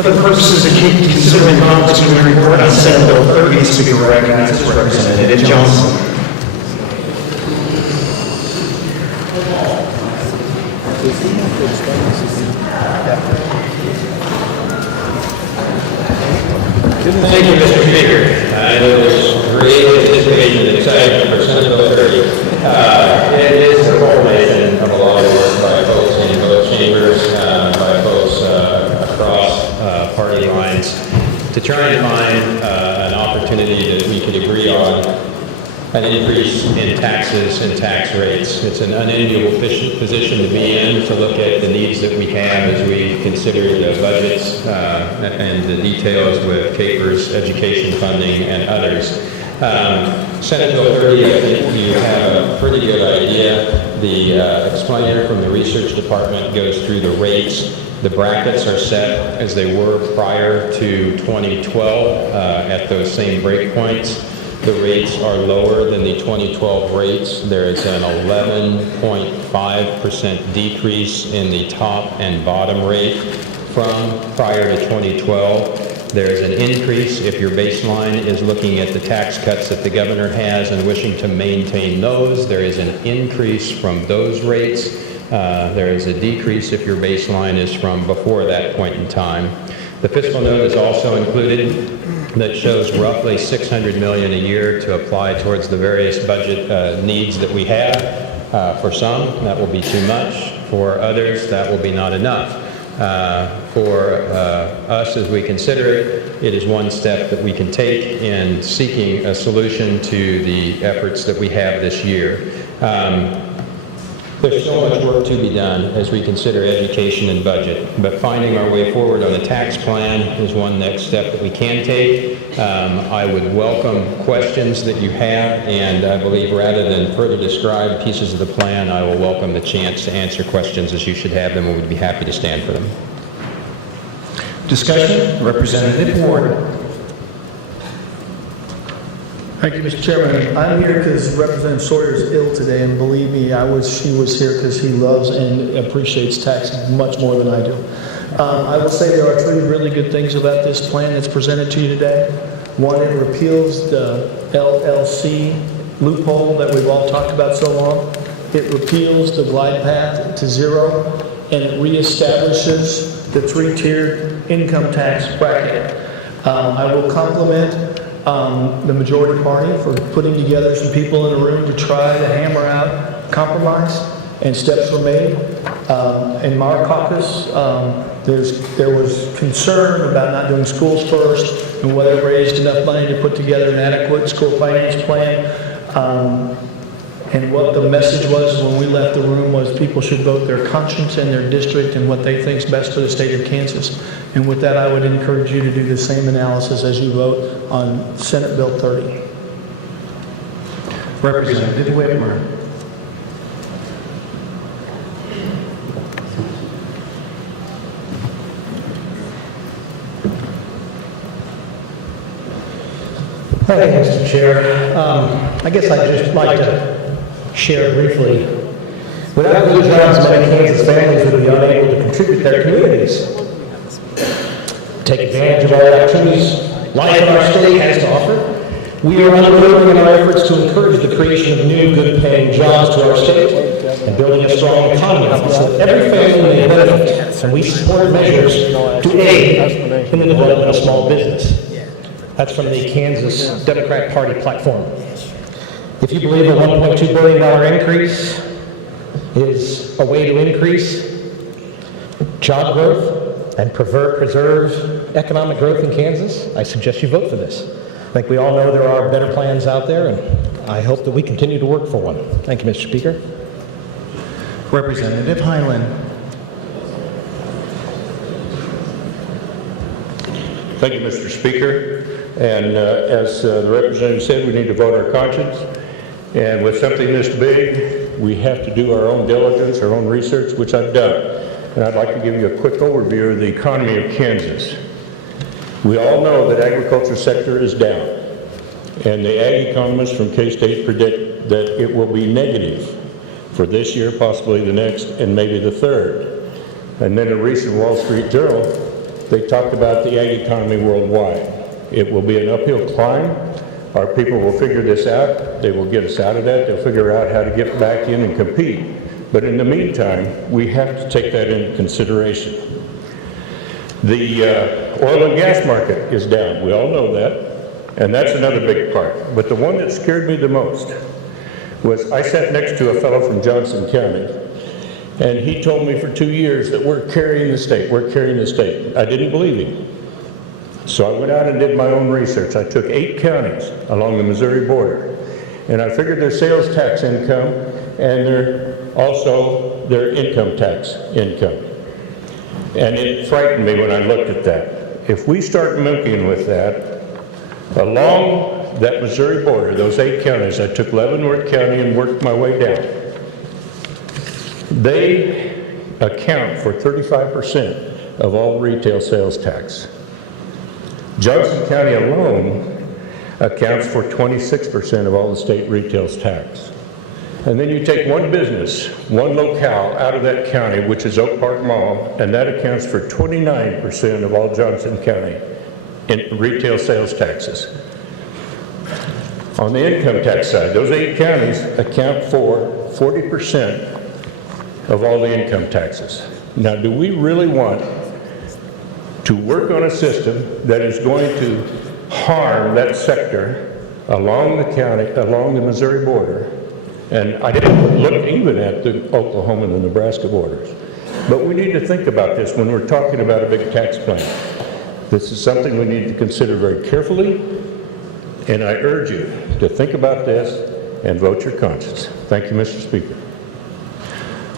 For the purposes of considering the Congress Committee report on Senate Bill 30, Speaker recognizes Representative Johnson. Thank you, Mr. Speaker. I know there's great anticipation and excitement for Senate Bill 30. It is a culmination of a lot of work by folks in both chambers, by folks across party lines, to try and find an opportunity that we could agree on an increase in taxes and tax rates. It's an unenviable position to be in, to look at the needs that we have as we consider the budgets and the details with CAPERS, education funding, and others. Senate Bill 30, I think you have a pretty good idea. The explainer from the research department goes through the rates. The brackets are set as they were prior to 2012 at those same breakpoints. The rates are lower than the 2012 rates. There is an 11.5% decrease in the top and bottom rate from prior to 2012. There is an increase if your baseline is looking at the tax cuts that the governor has and wishing to maintain those. There is an increase from those rates. There is a decrease if your baseline is from before that point in time. The fiscal note is also included that shows roughly $600 million a year to apply towards the various budget needs that we have. For some, that will be too much. For others, that will be not enough. For us, as we consider it, it is one step that we can take in seeking a solution to the efforts that we have this year. There's so much work to be done as we consider education and budget, but finding our way forward on the tax plan is one next step that we can take. I would welcome questions that you have, and I believe rather than further describe pieces of the plan, I will welcome the chance to answer questions as you should have them, and we'd be happy to stand for them. Discussion, Representative Ward. Thank you, Mr. Chairman. I'm here because Representative Sawyer is ill today, and believe me, she was here because he loves and appreciates taxes much more than I do. I will say there are three really good things about this plan that's presented to you today. One, it repeals the LLC loophole that we've all talked about so long. It repeals the glide path to zero, and it reestablishes the three-tiered income tax bracket. I will compliment the majority party for putting together some people in a room to try to hammer out compromise, and steps were made. In our caucus, there was concern about not doing schools first and whether it raised enough money to put together an adequate school finance plan. And what the message was when we left the room was people should vote their conscience and their district and what they think is best for the state of Kansas. And with that, I would encourage you to do the same analysis as you vote on Senate Bill 30. Representative Whitmer. Thank you, Mr. Chair. I guess I'd just like to share briefly. Without good jobs, many Kansas families would be unable to contribute to their communities. Take advantage of all the opportunities life in our state has to offer. We are unwavering in our efforts to encourage the creation of new, good-paying jobs to our state and building a strong economy so that every family may benefit. And we support measures to aid in the development of small business. That's from the Kansas Democrat Party platform. If you believe a $1.2 billion increase is a way to increase job growth and preserve economic growth in Kansas, I suggest you vote for this. I think we all know there are better plans out there, and I hope that we continue to work for one. Thank you, Mr. Speaker. Representative Highland. Thank you, Mr. Speaker. And as the representative said, we need to vote our conscience. And with something this big, we have to do our own diligence, our own research, which I've done. And I'd like to give you a quick overview of the economy of Kansas. We all know that agriculture sector is down. And the ag economists from K-State predict that it will be negative for this year, possibly the next, and maybe the third. And then a recent Wall Street Journal they talked about the ag economy worldwide. It will be an uphill climb. Our people will figure this out. They will get us out of that. They'll figure out how to get back in and compete. But in the meantime, we have to take that into consideration. The oil and gas market is down. We all know that. And that's another big part. But the one that scared me the most was I sat next to a fellow from Johnson County, and he told me for 2 years that we're carrying the state, we're carrying the state. I didn't believe him. So I went out and did my own research. I took 8 counties along the Missouri border, and I figured their sales tax income and their income tax income. And it frightened me when I looked at that. If we start monkeying with that, along that Missouri border, those 8 counties, I took Leavenworth County and worked my way down. They account for 35% of all retail sales tax. Johnson County alone accounts for 26% of all the state retail tax. And then you take one business, one locale out of that county, which is Oak Park Mall, and that accounts for 29% of all Johnson County in retail sales taxes. On the income tax side, those 8 counties account for 40% of all the income taxes. Now, do we really want to work on a system that is going to harm that sector along the county, along the Missouri border? And I didn't look even at the Oklahoma and the Nebraska borders. But we need to think about this when we're talking about a big tax plan. This is something we need to consider very carefully, and I urge you to think about this and vote your conscience. Thank you, Mr. Speaker.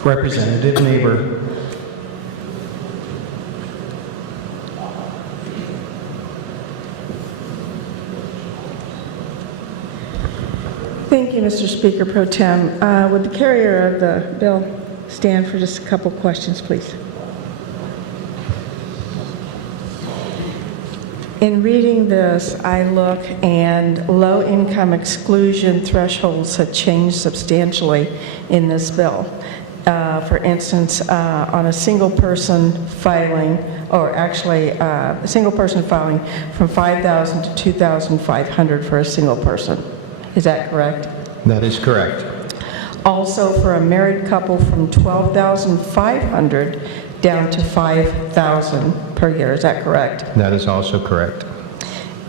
Representative Neighbor. Thank you, Mr. Speaker Pro Tem. Would the carrier of the bill stand for just a couple questions, please? In reading this, I look and low-income exclusion thresholds have changed substantially in this bill. For instance, on a single person filing, or actually a single person filing from $5,000 to $2,500 for a single person. Is that correct? That is correct. Also for a married couple from $12,500 down to $5,000 per year. Is that correct? That is also correct.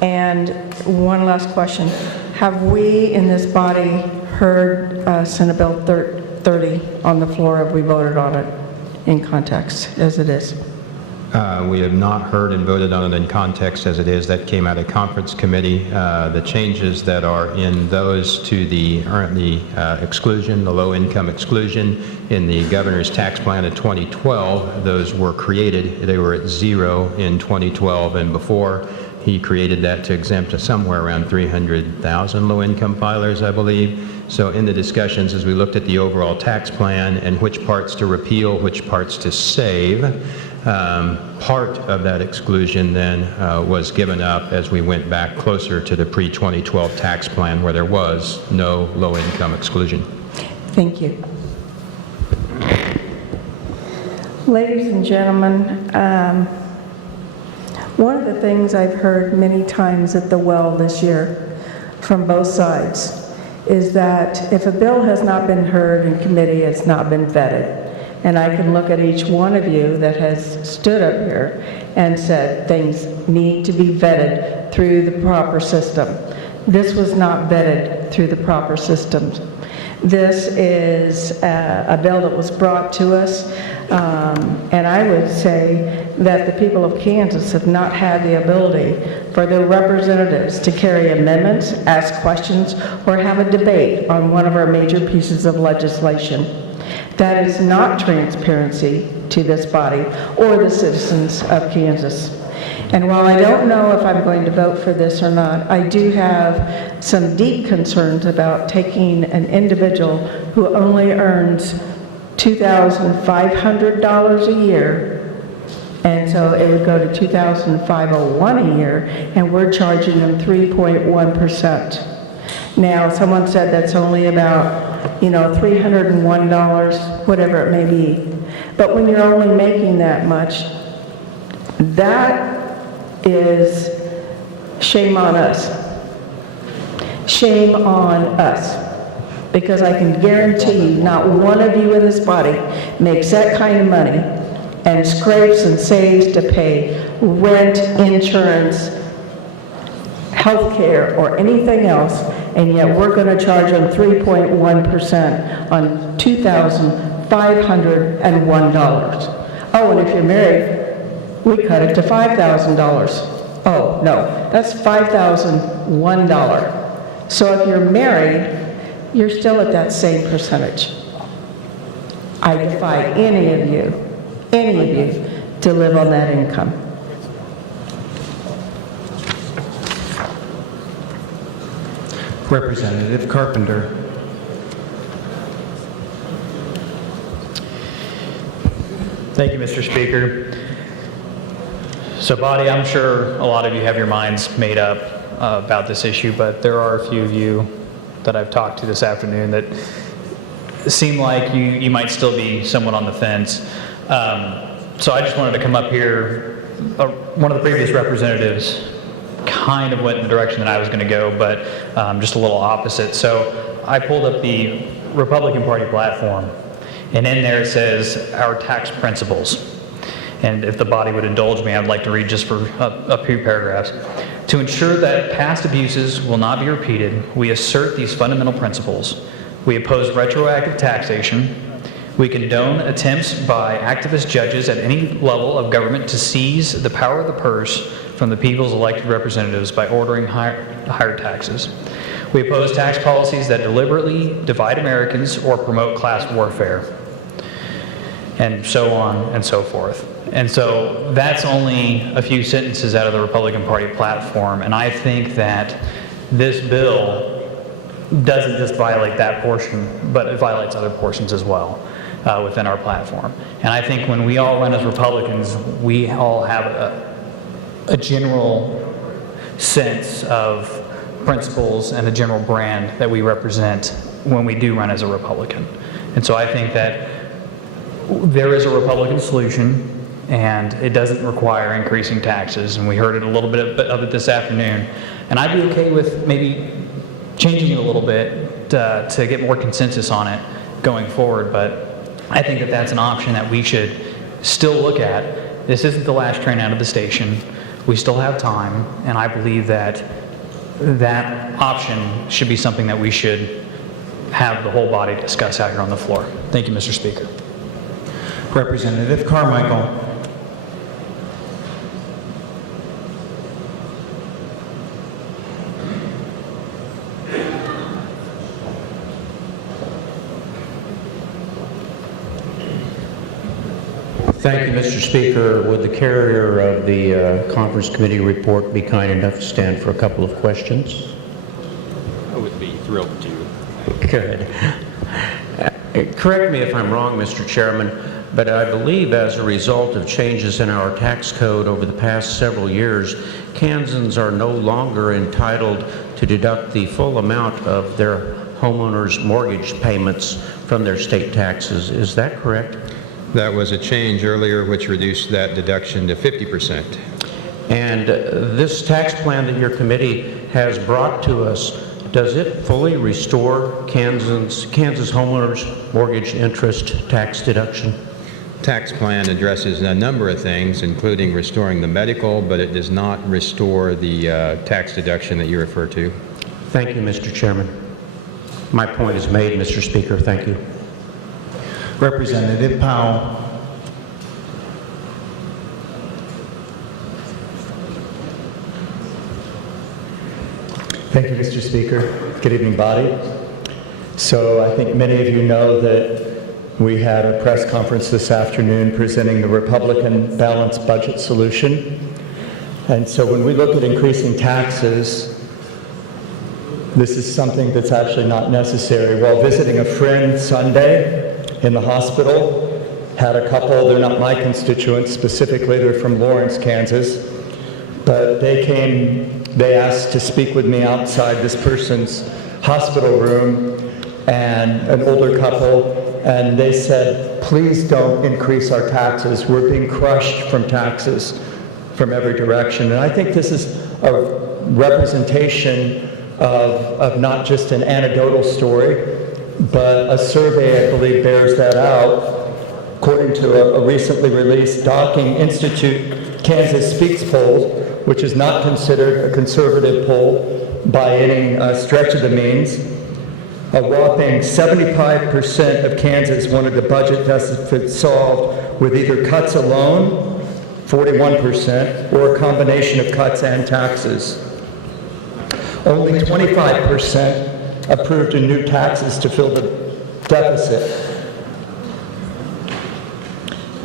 And one last question. Have we in this body heard Senate Bill 30 on the floor? Have we voted on it in context as it is? We have not heard and voted on it in context as it is. That came out of conference committee. The changes that are in those to the exclusion, the low-income exclusion in the governor's tax plan of 2012, those were created. They were at 0 in 2012, and before he created that to exempt somewhere around 300,000 low-income filers, I believe. So in the discussions, as we looked at the overall tax plan and which parts to repeal, which parts to save, part of that exclusion then was given up as we went back closer to the pre-2012 tax plan where there was no low-income exclusion. Thank you. Ladies and gentlemen, one of the things I've heard many times at the well this year from both sides is that if a bill has not been heard in committee, it's not been vetted. And I can look at each one of you that has stood up here and said things need to be vetted through the proper system. This was not vetted through the proper system. This is a bill that was brought to us, and I would say that the people of Kansas have not had the ability for their representatives to carry amendments, ask questions, or have a debate on one of our major pieces of legislation. That is not transparency to this body or the citizens of Kansas. And while I don't know if I'm going to vote for this or not, I do have some deep concerns about taking an individual who only earns $2,500 a year, and so it would go to $2,501 a year, and we're charging them 3.1%. Now, someone said that's only about, $301, whatever it may be. But when you're only making that much, That is shame on us. Shame on us. Because I can guarantee you, not one of you in this body makes that kind of money and scrapes and saves to pay rent, insurance, health care, or anything else, and yet we're going to charge them 3.1% on $2,501. Oh, and if you're married, we cut it to $5,000. Oh, no, that's $5,001. So if you're married, you're still at that same percentage. I defy any of you, to live on that income. Representative Carpenter. Thank you, Mr. Speaker. So, body, I'm sure a lot of you have your minds made up about this issue, but there are a few of you that I've talked to this afternoon that seem like you might still be somewhat on the fence. So I just wanted to come up here. One of the previous representatives kind of went in the direction that I was going to go, but just a little opposite. So I pulled up the Republican Party platform, and in there it says, our tax principles. And if the body would indulge me, I'd like to read just for a few paragraphs. To ensure that past abuses will not be repeated, we assert these fundamental principles. We oppose retroactive taxation. We condone attempts by activist judges at any level of government to seize the power of the purse from the people's elected representatives by ordering higher taxes. We oppose tax policies that deliberately divide Americans or promote class warfare, and so on and so forth. And so that's only a few sentences out of the Republican Party platform, and I think that this bill doesn't just violate that portion, but it violates other portions as well within our platform. And I think when we all run as Republicans, we all have a general sense of principles and a general brand that we represent when we do run as a Republican. And so I think that there is a Republican solution, and it doesn't require increasing taxes, and we heard it a little bit of it this afternoon. And I'd be okay with maybe changing it a little bit to get more consensus on it going forward, but I think that that's an option that we should still look at. This isn't the last train out of the station. We still have time, and I believe that that option should be something that we should have the whole body discuss out here on the floor. Thank you, Mr. Speaker. Representative Carmichael. Thank you, Mr. Speaker. Would the carrier of the conference committee report be kind enough to stand for a couple of questions? I would be thrilled to. Good. Correct me if I'm wrong, Mr. Chairman, but I believe as a result of changes in our tax code over the past several years, Kansans are no longer entitled to deduct the full amount of their homeowners' mortgage payments from their state taxes. Is that correct? That was a change earlier which reduced that deduction to 50%. And this tax plan that your committee has brought to us, does it fully restore Kansas homeowners' mortgage interest tax deduction? Tax plan addresses a number of things, including restoring the medical, but it does not restore the tax deduction that you refer to. Thank you, Mr. Chairman. My point is made, Mr. Speaker. Thank you. Representative Powell. Thank you, Mr. Speaker. Good evening, body. So I think many of you know that we had a press conference this afternoon presenting the Republican balanced budget solution. And so when we look at increasing taxes, this is something that's actually not necessary. While visiting a friend Sunday in the hospital, had a couple, they're not my constituents specifically, they're from Lawrence, Kansas, but they asked to speak with me outside this person's hospital room, and an older couple, and they said, please don't increase our taxes. We're being crushed from taxes. from every direction. And I think this is a representation of not just an anecdotal story, but a survey, I believe, bears that out. According to a recently released Docking Institute Kansas Speaks poll, which is not considered a conservative poll by any stretch of the means, a whopping 75% of Kansas wanted the budget deficit solved with either cuts alone, 41%, or a combination of cuts and taxes. Only 25% approved of new taxes to fill the deficit.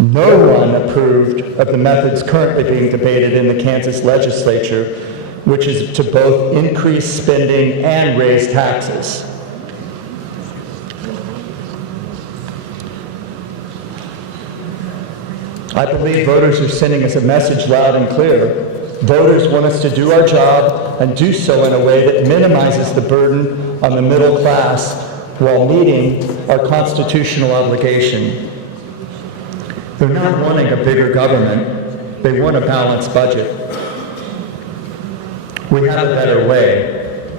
No one approved of the methods currently being debated in the Kansas legislature, which is to both increase spending and raise taxes. I believe voters are sending us a message loud and clear. Voters want us to do our job and do so in a way that minimizes the burden on the middle class while meeting our constitutional obligation. They're not wanting a bigger government. They want a balanced budget. We have a better way.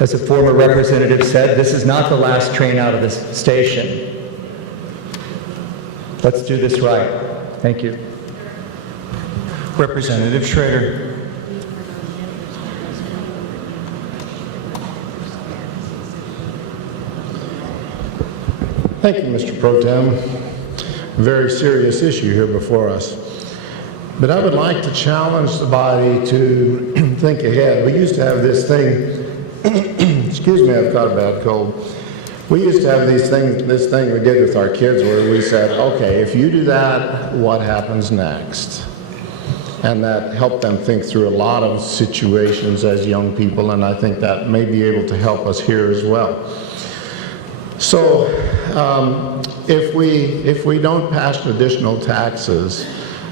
As a former representative said, this is not the last train out of this station. Let's do this right. Thank you. Representative Schrader. Thank you, Mr. Pro Tem. Very serious issue here before us. But I would like to challenge the body to think ahead. We used to have this thing, excuse me, I've got a bad cold. We used to have this thing we did with our kids where we said, okay, if you do that, what happens next? And that helped them think through a lot of situations as young people, and I think that may be able to help us here as well. So if we don't pass additional taxes,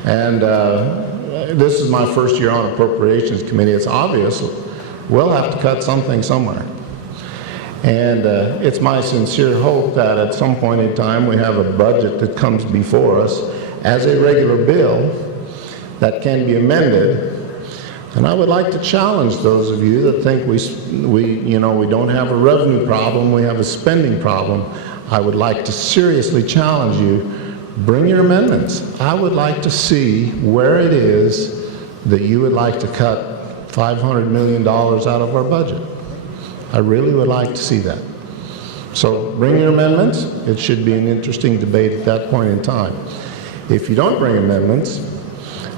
and this is my first year on Appropriations Committee, it's obvious we'll have to cut something somewhere. And it's my sincere hope that at some point in time we have a budget that comes before us as a regular bill that can be amended. And I would like to challenge those of you that think we don't have a revenue problem, we have a spending problem. I would like to seriously challenge you, bring your amendments. I would like to see where it is that you would like to cut $500 million out of our budget. I really would like to see that. So bring your amendments. It should be an interesting debate at that point in time. If you don't bring amendments,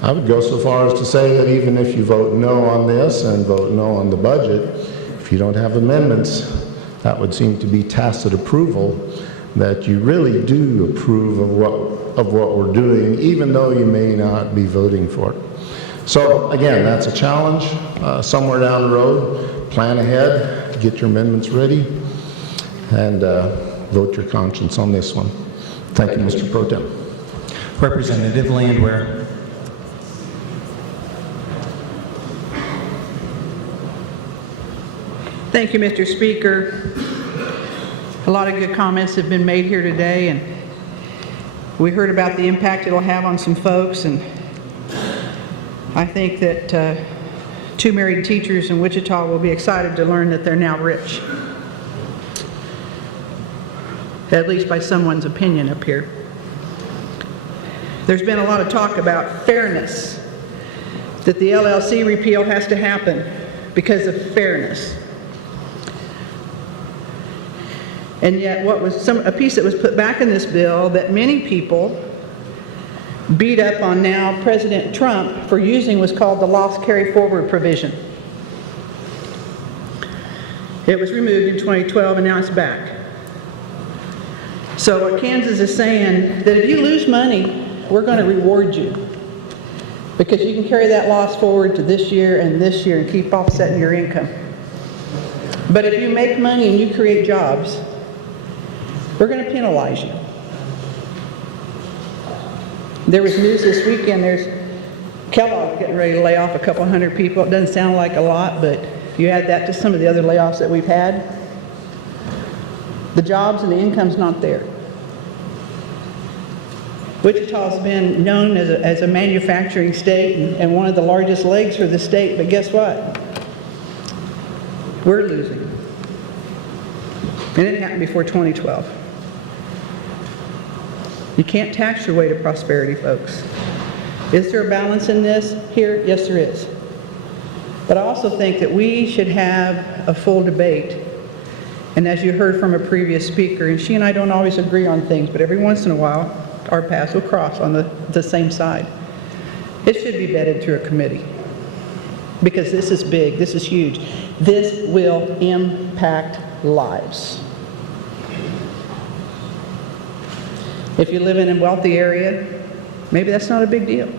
I would go so far as to say that even if you vote no on this and vote no on the budget, if you don't have amendments, that would seem to be tacit approval that you really do approve of what we're doing, even though you may not be voting for it. So again, that's a challenge. Somewhere down the road, plan ahead, get your amendments ready, and vote your conscience on this one. Thank you, Mr. Pro Tem. Representative Landwehr. Thank you, Mr. Speaker. A lot of good comments have been made here today, and we heard about the impact it'll have on some folks, and I think that two married teachers in Wichita will be excited to learn that they're now rich, at least by someone's opinion up here. There's been a lot of talk about fairness, that the LLC repeal has to happen because of fairness. And yet a piece that was put back in this bill that many people beat up on now President Trump for using was called the loss carry forward provision. It was removed in 2012 and now it's back. So what Kansas is saying, that if you lose money, we're going to reward you, because you can carry that loss forward to this year and keep offsetting your income. But if you make money and you create jobs, we're going to penalize you. There was news this weekend, there's Kellogg getting ready to lay off a couple hundred people. It doesn't sound like a lot, but if you add that to some of the other layoffs that we've had, the jobs and the income's not there. Wichita's been known as a manufacturing state and one of the largest legs for the state, but guess what? We're losing. And it happened before 2012. You can't tax your way to prosperity, folks. Is there a balance in this here? Yes, there is. But I also think that we should have a full debate. And as you heard from a previous speaker, and she and I don't always agree on things, but every once in a while, our paths will cross on the same side. It should be vetted through a committee. Because this is big, this is huge. This will impact lives. If you live in a wealthy area, maybe that's not a big deal.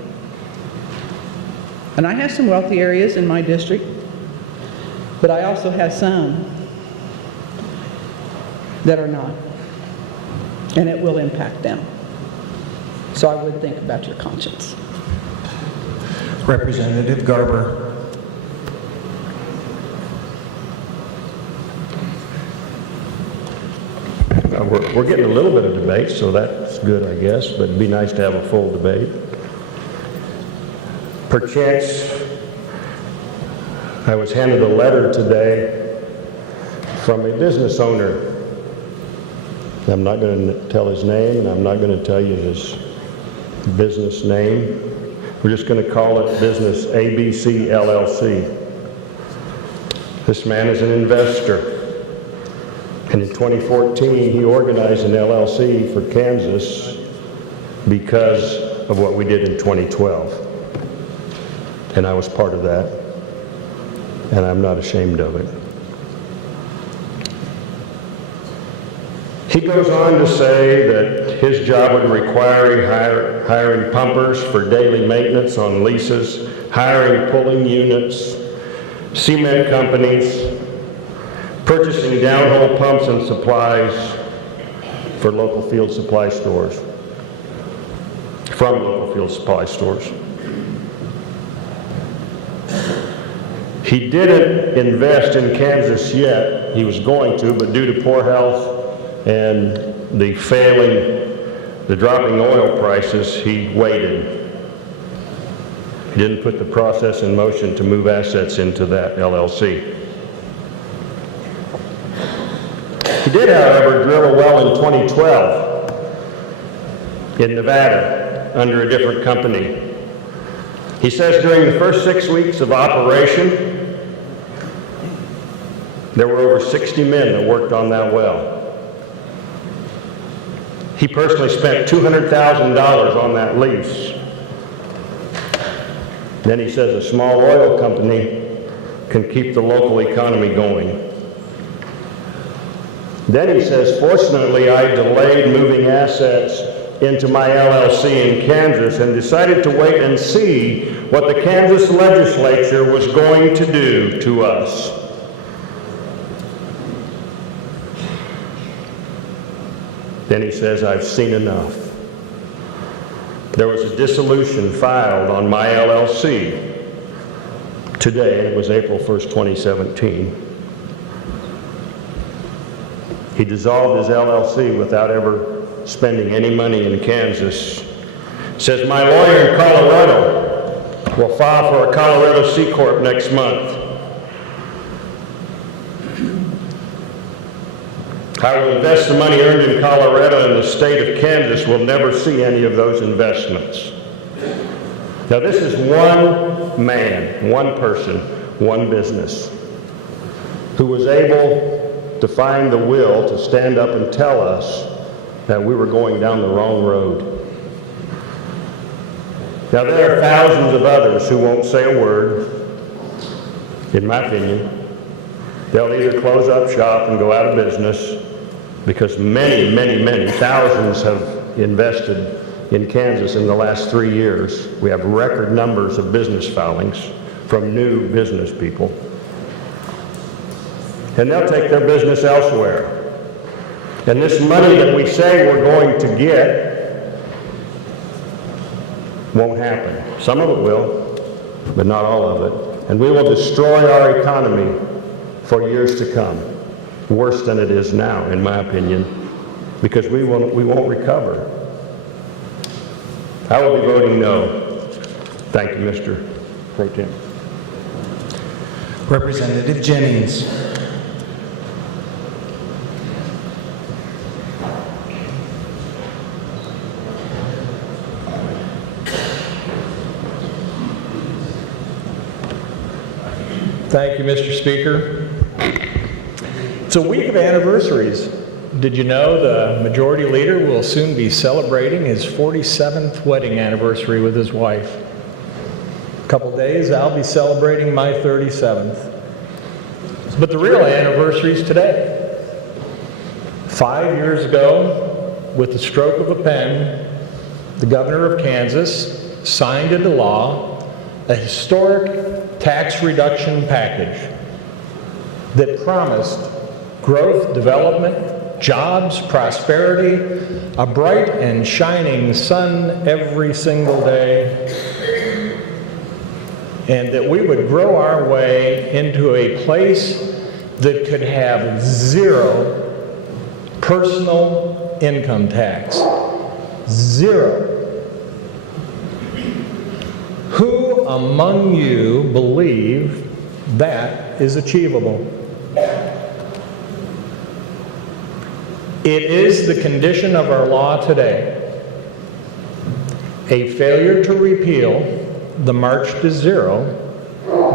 And I have some wealthy areas in my district, but I also have some that are not. And it will impact them. So I would think about your conscience. Representative Garber. We're getting a little bit of debate, so that's good, I guess, but it'd be nice to have a full debate. Perchance, I was handed a letter today from a business owner. I'm not going to tell his name, and I'm not going to tell you his business name. We're just going to call it Business ABC LLC. This man is an investor. And in 2014, he organized an LLC for Kansas because of what we did in 2012. And I was part of that. And I'm not ashamed of it. He goes on to say that his job would require hiring pumpers for daily maintenance on leases, hiring pulling units, cement companies, purchasing downhole pumps and supplies for local field supply stores, from local field supply stores. He didn't invest in Kansas yet. He was going to, but due to poor health and the dropping oil prices, he waited. He didn't put the process in motion to move assets into that LLC. He did, however, drill a well in 2012 in Nevada under a different company. He says during the first 6 weeks of operation, there were over 60 men that worked on that well. He personally spent $200,000 on that lease. Then he says a small oil company can keep the local economy going. Then he says, fortunately, I delayed moving assets into my LLC in Kansas and decided to wait and see what the Kansas legislature was going to do to us. Then he says, I've seen enough. There was a dissolution filed on my LLC today, and it was April 1st, 2017. He dissolved his LLC without ever spending any money in Kansas. Says, my lawyer in Colorado will file for a Colorado C Corp next month. I will invest the money earned in Colorado, and the state of Kansas will never see any of those investments. Now this is one man, one person, one business who was able to find the will to stand up and tell us that we were going down the wrong road. Now there are thousands of others who won't say a word, in my opinion. They'll either close up shop and go out of business because many, many, many thousands have invested in Kansas in the last 3 years. We have record numbers of business filings from new business people. And they'll take their business elsewhere. And this money that we say we're going to get won't happen. Some of it will, but not all of it. And we will destroy our economy for years to come. Worse than it is now, in my opinion, because we won't recover. I will be voting no. Thank you, Mr. Pro Tem. Representative Jennings. Thank you, Mr. Speaker. It's a week of anniversaries. Did you know the Majority Leader will soon be celebrating his 47th wedding anniversary with his wife? A couple days, I'll be celebrating my 37th. But the real anniversary is today. 5 years ago, with the stroke of a pen, the Governor of Kansas signed into law a historic tax reduction package that promised growth, development, jobs, prosperity, a bright and shining sun every single day, and that we would grow our way into a place that could have zero personal income tax. Zero. Who among you believe that is achievable? It is the condition of our law today. A failure to repeal the march to zero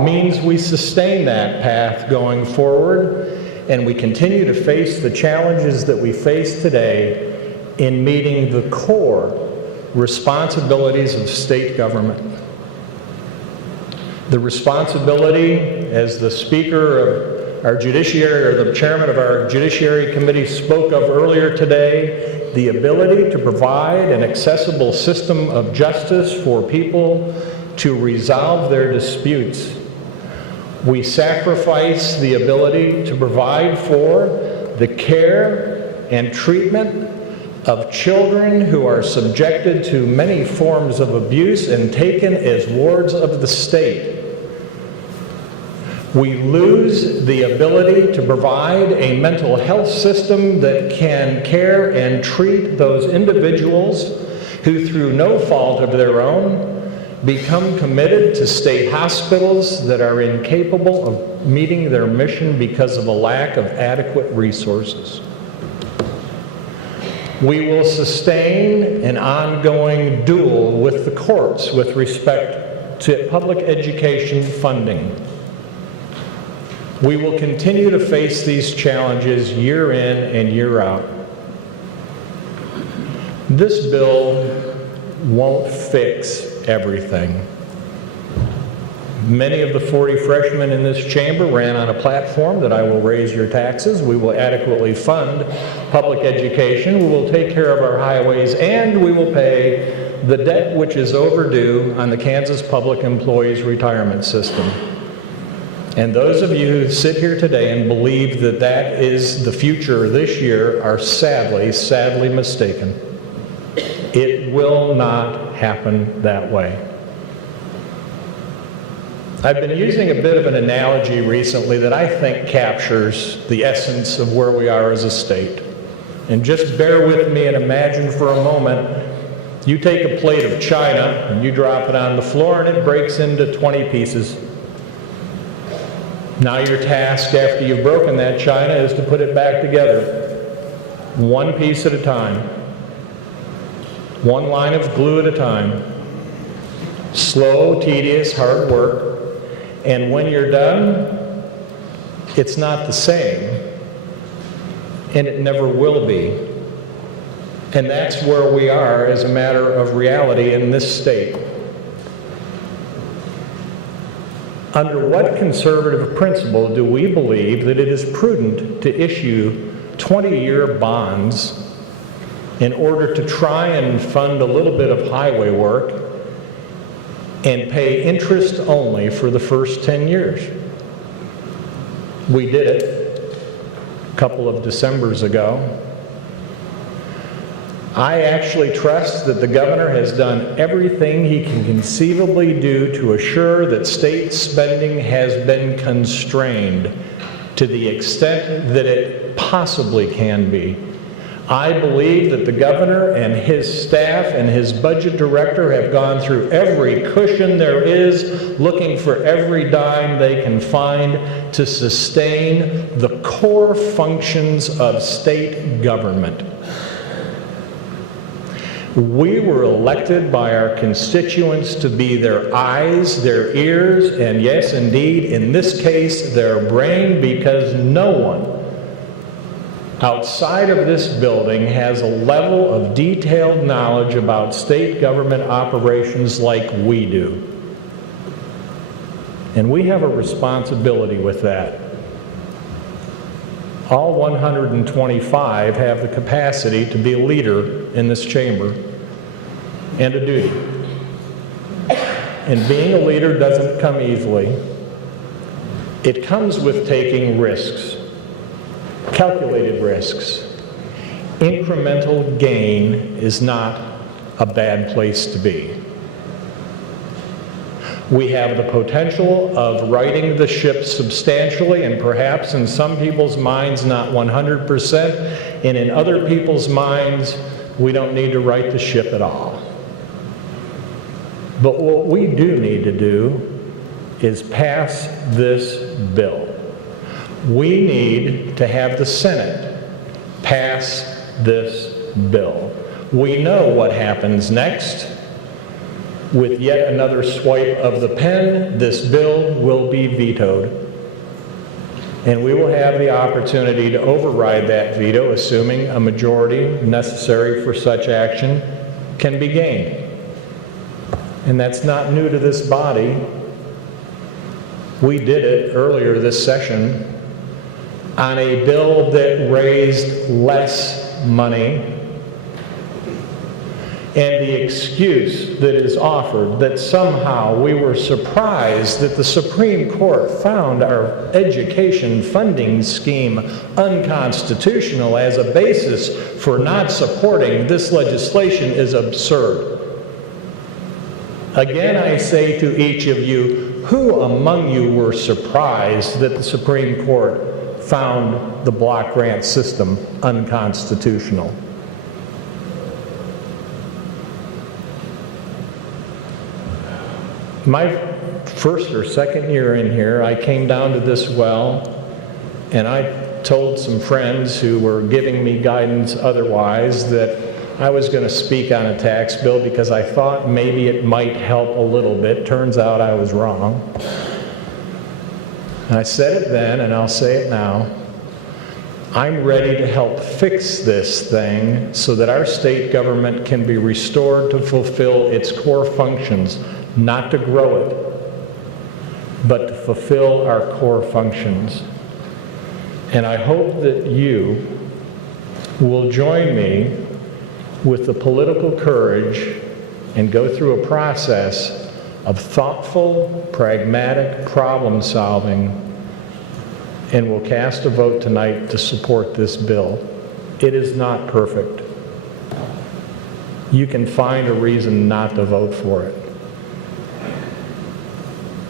means we sustain that path going forward, and we continue to face the challenges that we face today in meeting the core responsibilities of state government. The responsibility, as the Speaker of our Judiciary, or the Chairman of our Judiciary Committee spoke of earlier today, the ability to provide an accessible system of justice for people to resolve their disputes. We sacrifice the ability to provide for the care and treatment of children who are subjected to many forms of abuse and taken as wards of the state. We lose the ability to provide a mental health system that can care and treat those individuals who, through no fault of their own, become committed to state hospitals that are incapable of meeting their mission because of a lack of adequate resources. We will sustain an ongoing duel with the courts with respect to public education funding. We will continue to face these challenges year in and year out. This bill won't fix everything. Many of the 40 freshmen in this chamber ran on a platform that I will raise your taxes, we will adequately fund public education, we will take care of our highways, and we will pay the debt which is overdue on the Kansas Public Employees Retirement System. And those of you who sit here today and believe that that is the future this year are sadly, sadly mistaken. It will not happen that way. I've been using a bit of an analogy recently that I think captures the essence of where we are as a state. And just bear with me and imagine for a moment, you take a plate of china and you drop it on the floor and it breaks into 20 pieces. Now your task after you've broken that china is to put it back together, one piece at a time, one line of glue at a time. Slow, tedious, hard work. And when you're done, it's not the same. And it never will be. And that's where we are as a matter of reality in this state. Under what conservative principle do we believe that it is prudent to issue 20-year bonds in order to try and fund a little bit of highway work and pay interest only for the first 10 years? We did it a couple of Decembers ago. I actually trust that the governor has done everything he can conceivably do to assure that state spending has been constrained to the extent that it possibly can be. I believe that the governor and his staff and his budget director have gone through every cushion there is, looking for every dime they can find to sustain the core functions of state government. We were elected by our constituents to be their eyes, their ears, and yes, indeed, in this case, their brain, because no one outside of this building has a level of detailed knowledge about state government operations like we do. And we have a responsibility with that. All 125 have the capacity to be a leader in this chamber and a duty. And being a leader doesn't come easily. It comes with taking risks. Calculated risks. Incremental gain is not a bad place to be. We have the potential of righting the ship substantially, and perhaps in some people's minds not 100%, and in other people's minds we don't need to right the ship at all. But what we do need to do is pass this bill. We need to have the Senate pass this bill. We know what happens next. With yet another swipe of the pen, this bill will be vetoed. And we will have the opportunity to override that veto, assuming a majority necessary for such action can be gained. And that's not new to this body. We did it earlier this session on a bill that raised less money, and the excuse that is offered that somehow we were surprised that the Supreme Court found our education funding scheme unconstitutional as a basis for not supporting this legislation is absurd. Again, I say to each of you, who among you were surprised that the Supreme Court found the block grant system unconstitutional? My first or second year in here, I came down to this well and I told some friends who were giving me guidance otherwise that I was going to speak on a tax bill because I thought maybe it might help a little bit. Turns out I was wrong. And I said it then, and I'll say it now. I'm ready to help fix this thing so that our state government can be restored to fulfill its core functions, not to grow it, but to fulfill our core functions. And I hope that you will join me with the political courage and go through a process of thoughtful, pragmatic problem solving, and will cast a vote tonight to support this bill. It is not perfect. You can find a reason not to vote for it.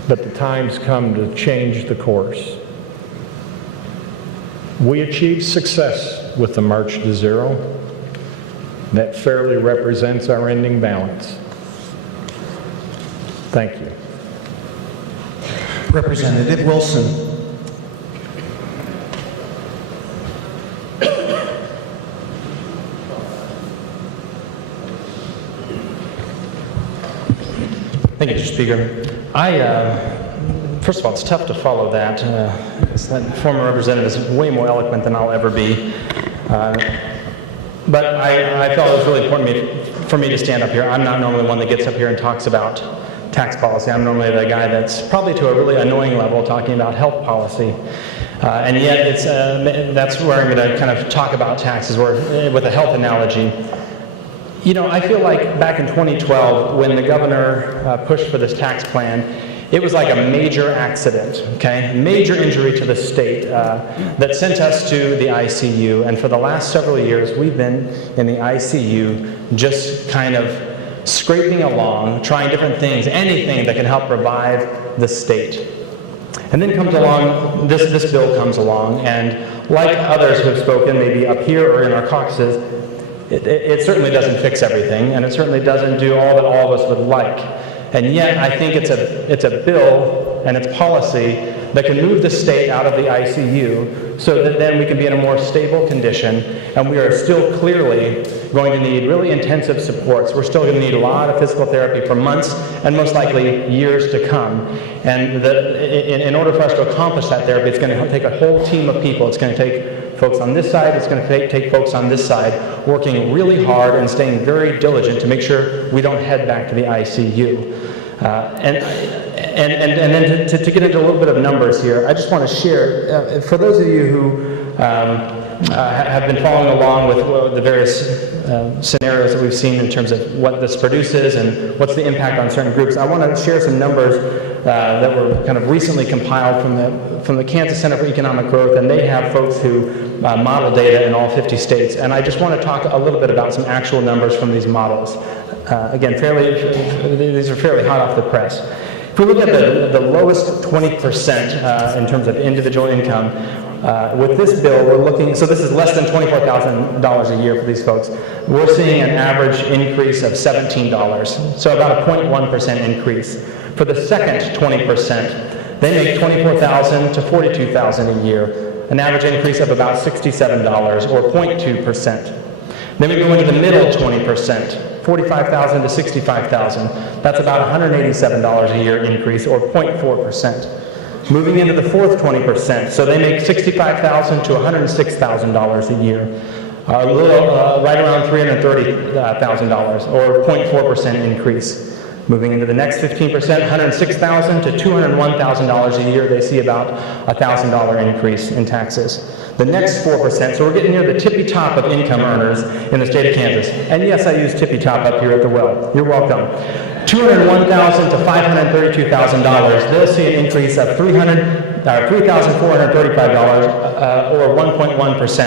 But the time's come to change the course. We achieved success with the March to Zero. That fairly represents our ending balance. Thank you. Representative Wilson. Thank you, Mr. Speaker. First of all, it's tough to follow that. That former representative is way more eloquent than I'll ever be. But I felt it was really important for me to stand up here. I'm not normally one that gets up here and talks about tax policy. I'm normally the guy that's probably to a really annoying level talking about health policy. And yet that's where I'm going to kind of talk about taxes with a health analogy. You know, I feel like back in 2012, when the governor pushed for this tax plan, it was like a major accident, okay? Major injury to the state that sent us to the ICU. And for the last several years, we've been in the ICU just kind of scraping along, trying different things, anything that can help revive the state. And then comes along, this bill comes along, and like others who have spoken, maybe up here or in our caucuses, it certainly doesn't fix everything, and it certainly doesn't do all that all of us would like. And yet, I think it's a bill and it's policy that can move the state out of the ICU so that then we can be in a more stable condition, and we are still clearly going to need really intensive supports. We're still going to need a lot of physical therapy for months and most likely years to come. And in order for us to accomplish that therapy, it's going to take a whole team of people. It's going to take folks on this side, it's going to take folks on this side, working really hard and staying very diligent to make sure we don't head back to the ICU. And then to get into a little bit of numbers here, I just want to share, for those of you who have been following along with the various scenarios that we've seen in terms of what this produces and what's the impact on certain groups, I want to share some numbers that were kind of recently compiled from the Kansas Center for Economic Growth, and they have folks who model data in all 50 states. And I just want to talk a little bit about some actual numbers from these models. Again, these are fairly hot off the press. If we look at the lowest 20% in terms of individual income, with this bill, we're looking, so this is less than $24,000 a year for these folks. We're seeing an average increase of $17, so about a 0.1% increase. For the second 20%, they make $24,000 to $42,000 a year, an average increase of about $67 or 0.2%. Then we go into the middle 20%, $45,000 to $65,000. That's about $187 a year increase, or 0.4%. Moving into the fourth 20%, so they make $65,000 to $106,000 a year, a little right around $330,000, or 0.4% increase. Moving into the next 15%, $106,000 to $201,000 a year, they see about a $1,000 increase in taxes. The next 4%, so we're getting near the tippy top of income earners in the state of Kansas. And yes, I use tippy top up here at the well. You're welcome. $201,000 to $532,000, they'll see an increase of $3,435, or 1.1%.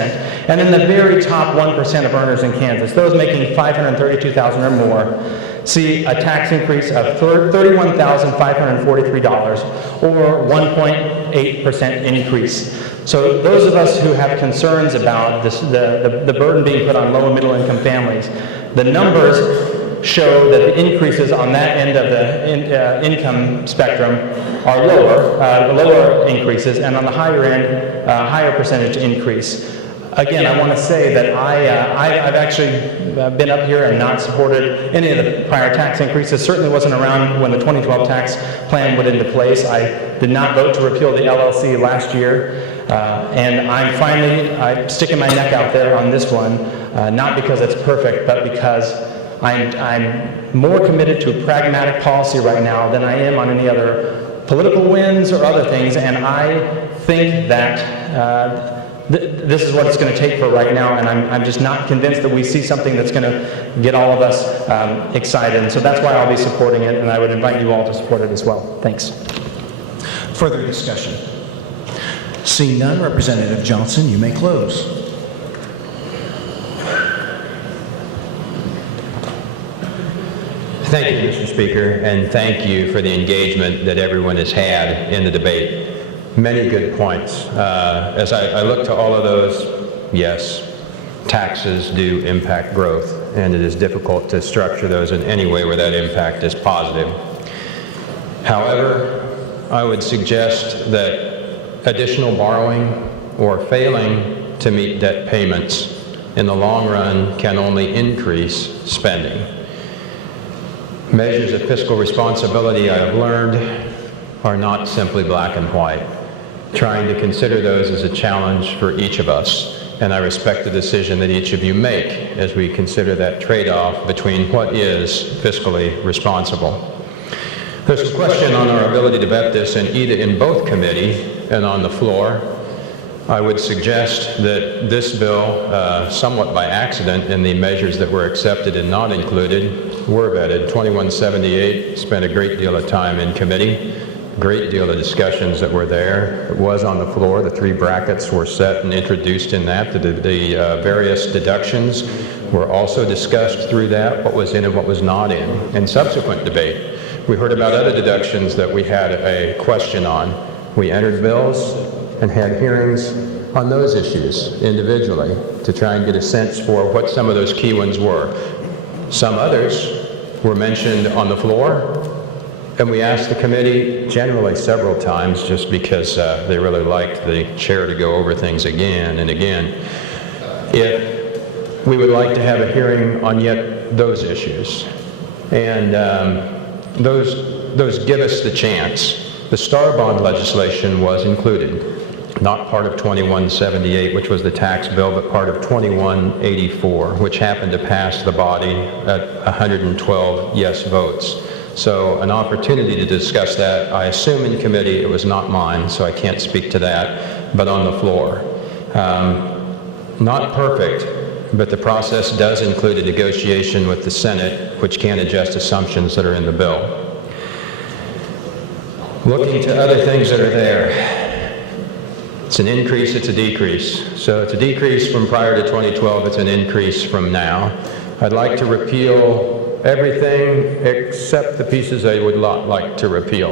And in the very top 1% of earners in Kansas, those making $532,000 or more, see a tax increase of $31,543, or 1.8% increase. So those of us who have concerns about this, the burden being put on low and middle income families, the numbers show that the increases on that end of the income spectrum are lower increases, and on the higher end, higher percentage increase. Again, I want to say that I've actually been up here and not supported any of the prior tax increases. Certainly wasn't around when the 2012 tax plan went into place. I did not vote to repeal the LLC last year, and I'm sticking my neck out there on this one, not because it's perfect, but because I'm more committed to a pragmatic policy right now than I am on any other political wins or other things, and I think that this is what it's going to take for right now, and I'm just not convinced that we see something that's going to get all of us excited. And so that's why I'll be supporting it, and I would invite you all to support it as well. Thanks. Further discussion? Seeing none, Representative Johnson, you may close. Thank you, Mr. Speaker, and thank you for the engagement that everyone has had in the debate. Many good points. As I look to all of those, yes, taxes do impact growth, and it is difficult to structure those in any way where that impact is positive. However, I would suggest that additional borrowing or failing to meet debt payments in the long run can only increase spending. Measures of fiscal responsibility, I have learned, are not simply black and white. Trying to consider those as a challenge for each of us, and I respect the decision that each of you make as we consider that trade-off between what is fiscally responsible. There's a question on our ability to vet this in both committee and on the floor. I would suggest that this bill, somewhat by accident in the measures that were accepted and not included, were vetted. 2178 spent a great deal of time in committee, great deal of discussions that were there. It was on the floor. The three brackets were set and introduced in that. The various deductions were also discussed through that, what was in and what was not in subsequent debate. We heard about other deductions that we had a question on. We entered bills and had hearings on those issues individually to try and get a sense for what some of those key ones were. Some others were mentioned on the floor, and we asked the committee generally several times just because they really liked the chair to go over things again and again, if we would like to have a hearing on yet those issues. And those give us the chance. The Star Bond legislation was included, not part of 2178, which was the tax bill, but part of 2184, which happened to pass the body at 112 yes votes. So an opportunity to discuss that, I assume in committee, it was not mine, so I can't speak to that, but on the floor. Not perfect, but the process does include a negotiation with the Senate, which can adjust assumptions that are in the bill. Looking to other things that are there, it's an increase, it's a decrease. So it's a decrease from prior to 2012, it's an increase from now. I'd like to repeal everything except the pieces I would not like to repeal.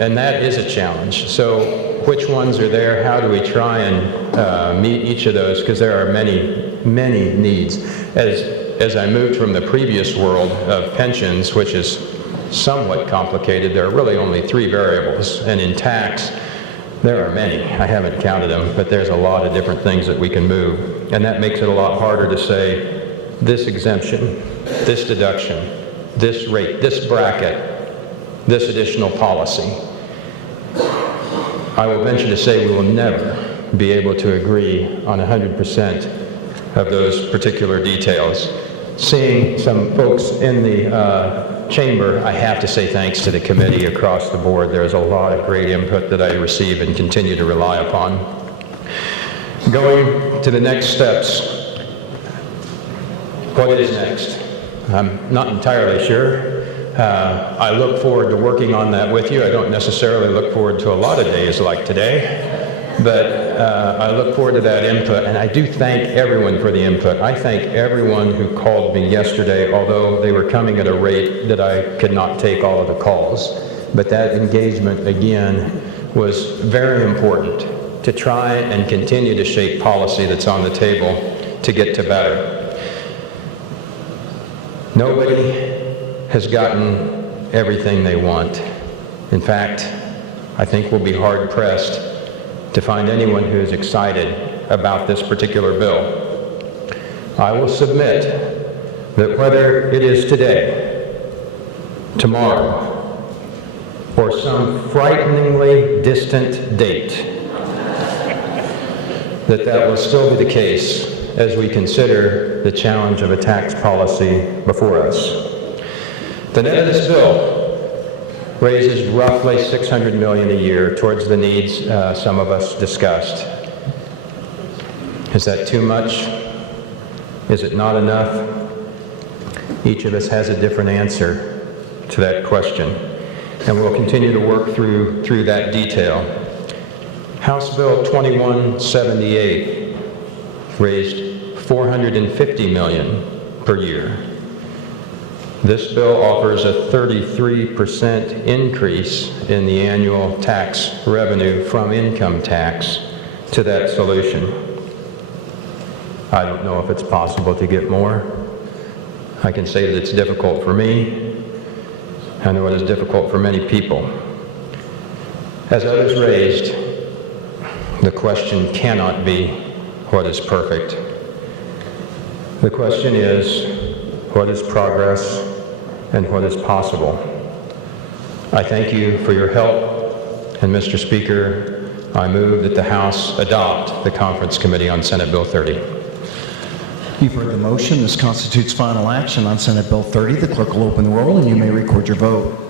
And that is a challenge. So which ones are there? How do we try and meet each of those? Because there are many, many needs. As I moved from the previous world of pensions, which is somewhat complicated, there are really only 3 variables. And in tax, there are many. I haven't counted them, but there's a lot of different things that we can move. And that makes it a lot harder to say, this exemption, this deduction, this rate, this bracket, this additional policy. I will venture to say we will never be able to agree on 100% of those particular details. Seeing some folks in the chamber, I have to say thanks to the committee across the board. There's a lot of great input that I receive and continue to rely upon. Going to the next steps. What is next? I'm not entirely sure. I look forward to working on that with you. I don't necessarily look forward to a lot of days like today, but I look forward to that input, and I do thank everyone for the input. I thank everyone who called me yesterday, although they were coming at a rate that I could not take all of the calls. But that engagement, again, was very important to try and continue to shape policy that's on the table to get to better. Nobody has gotten everything they want. In fact, I think we'll be hard-pressed to find anyone who is excited about this particular bill. I will submit that whether it is today, tomorrow, or some frighteningly distant date, that will still be the case as we consider the challenge of a tax policy before us. The net of this bill raises roughly $600 million a year towards the needs some of us discussed. Is that too much? Is it not enough? Each of us has a different answer to that question, and we'll continue to work through that detail. House Bill 2178 raised $450 million per year. This bill offers a 33% increase in the annual tax revenue from income tax to that solution. I don't know if it's possible to get more. I can say that it's difficult for me. I know it is difficult for many people. As others raised, the question cannot be what is perfect. The question is, what is progress and what is possible? I thank you for your help, and Mr. Speaker, I move that the House adopt the Conference Committee on Senate Bill 30. You've heard the motion. This constitutes final action on Senate Bill 30. The clerk will open the roll, and you may record your vote.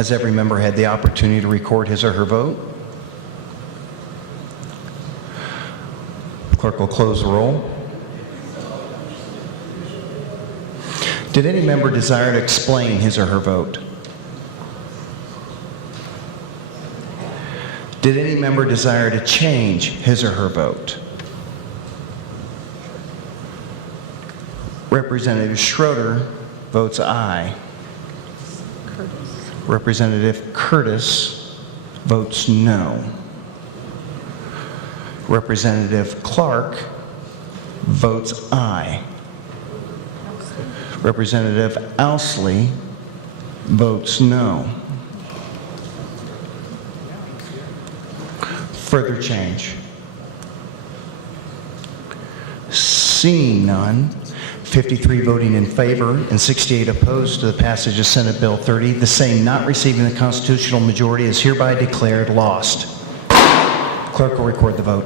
Has every member had the opportunity to record his or her vote? Clerk will close the roll. Did any member desire to explain his or her vote? Did any member desire to change his or her vote? Representative Schroeder votes aye. Representative Curtis votes no. Representative Clark votes aye. Representative Ousley votes no. Further change? Seeing none, 53 voting in favor and 68 opposed to the passage of Senate Bill 30, the same not receiving the constitutional majority is hereby declared lost. Clerk will record the vote.